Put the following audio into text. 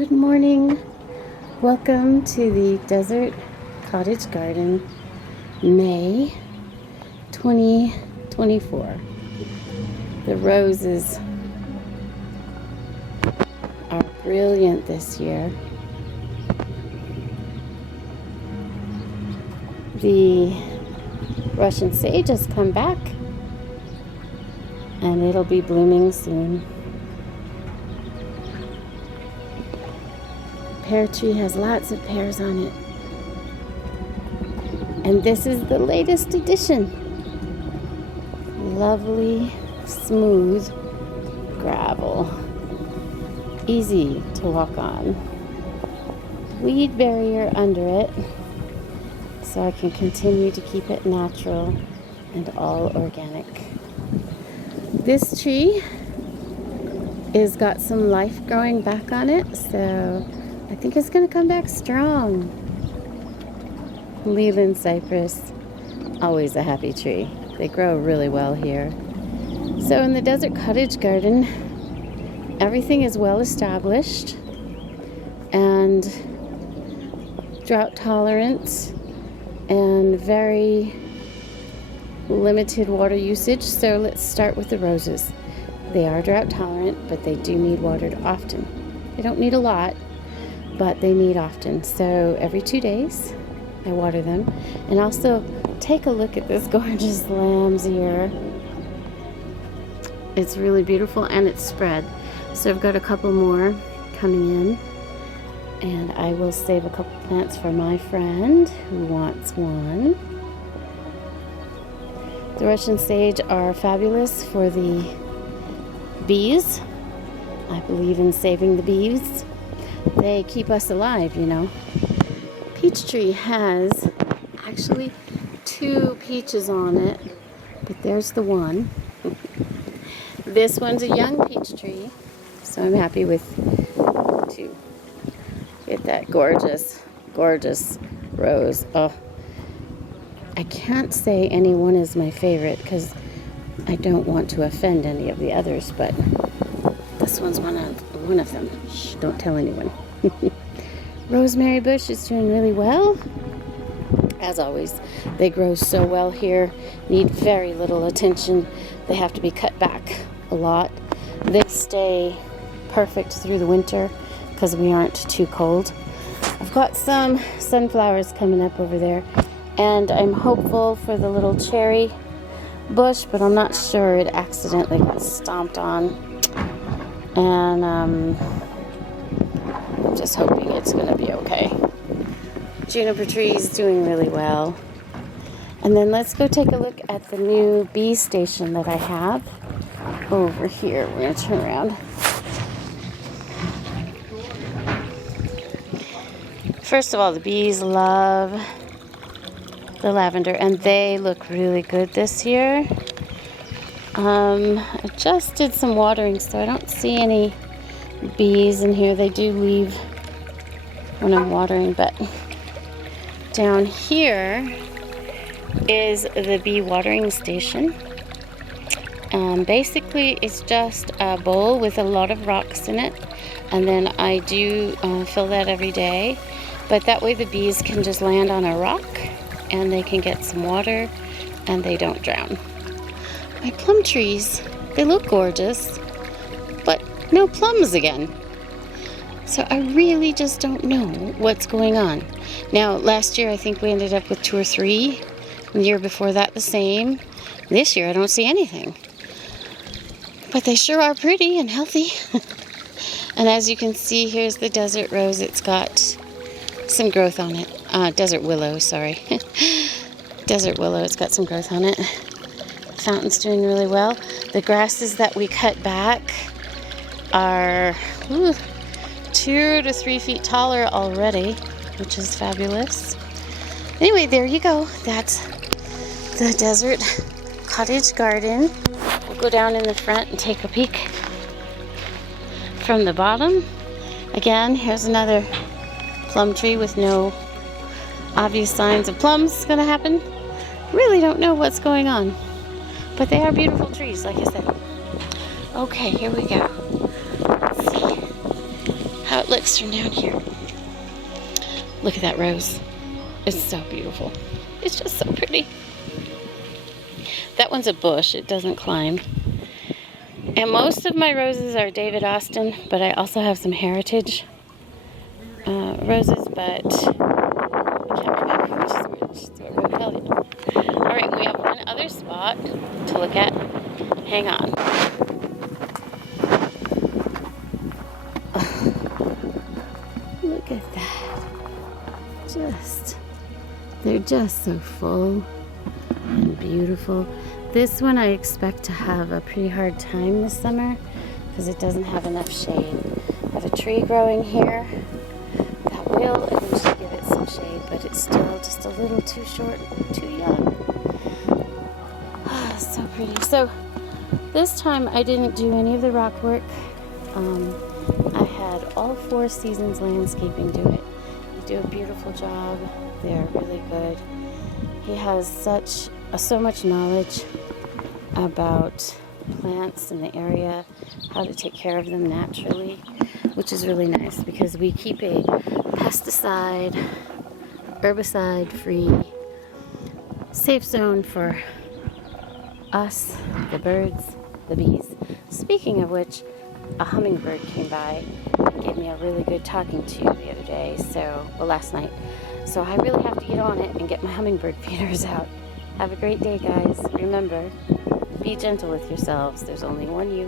Good morning. Welcome to the Desert Cottage Garden, May 2024. The roses are brilliant this year. The Russian sage has come back and it'll be blooming soon. Pear tree has lots of pears on it. And this is the latest addition. Lovely, smooth gravel. Easy to walk on. Weed barrier under it, so I can continue to keep it natural and all organic. This tree is got some life growing back on it, so I think it's going to come back strong. Leland cypress, always a happy tree. They grow really well here. So in the Desert Cottage Garden, everything is well established and drought tolerant and very limited water usage. So let's start with the roses. They are drought tolerant, but they do need watered often. They don't need a lot, but they need often. So every 2 days I water them. And also take a look at this gorgeous lamb's ear. It's really beautiful and it's spread. So I've got a couple more coming in, and I will save a couple plants for my friend who wants one. The Russian sage are fabulous for the bees. I believe in saving the bees. They keep us alive, you know. Peach tree has actually 2 peaches on it, but there's the one. This one's a young peach tree, so I'm happy with 2. Get that gorgeous, gorgeous rose. Oh, I can't say any one is my favorite because I don't want to offend any of the others, but this one's one of them. Shh, don't tell anyone. Rosemary bush is doing really well. As always, they grow so well here, need very little attention. They have to be cut back a lot. They stay perfect through the winter because we aren't too cold. I've got some sunflowers coming up over there, and I'm hopeful for the little cherry bush, but I'm not sure. It accidentally got stomped on. And I'm just hoping it's going to be okay. Juniper tree is doing really well. And then let's go take a look at the new bee station that I have over here. We're going to turn around. First of all, the bees love the lavender, and they look really good this year. I just did some watering, so I don't see any bees in here. They do leave when I'm watering, but down here is the bee watering station. Basically, it's just a bowl with a lot of rocks in it, and then I do fill that every day. But that way the bees can just land on a rock and they can get some water and they don't drown. My plum trees, they look gorgeous, but no plums again. So I really just don't know what's going on. Now, last year I think we ended up with 2 or 3. The year before that the same. This year I don't see anything. But they sure are pretty and healthy. And as you can see, here's the desert rose. It's got some growth on it. Desert willow, sorry. Desert willow, it's got some growth on it. Fountain's doing really well. The grasses that we cut back are 2 to 3 feet taller already, which is fabulous. Anyway, there you go. That's the Desert Cottage Garden. We'll go down in the front and take a peek from the bottom. Again, here's another plum tree with no obvious signs of plums gonna happen. Really don't know what's going on, but they are beautiful trees, like I said. Okay, here we go. Let's see how it looks from down here. Look at that rose. It's so beautiful. It's just so pretty. That one's a bush. It doesn't climb. And most of my roses are David Austin, but I also have some heritage roses, but I can't remember which is which, so I won't tell you. Alright, we have one other spot to look at. Hang on. Look at that. They're just so full and beautiful. This one I expect to have a pretty hard time this summer because it doesn't have enough shade. I have a tree growing here that will eventually give it some shade, but it's still just a little too short, too young. Ah, so pretty. So this time I didn't do any of the rock work. I had all Four Seasons Landscaping do it. They do a beautiful job. They're really good. He has so much knowledge about plants in the area, how to take care of them naturally, which is really nice because we keep a pesticide, herbicide-free safe zone for us, the birds, the bees. Speaking of which, a hummingbird came by and gave me a really good talking to the other day, last night. So I really have to get on it and get my hummingbird feeders out. Have a great day, guys. Remember, be gentle with yourselves. There's only one you.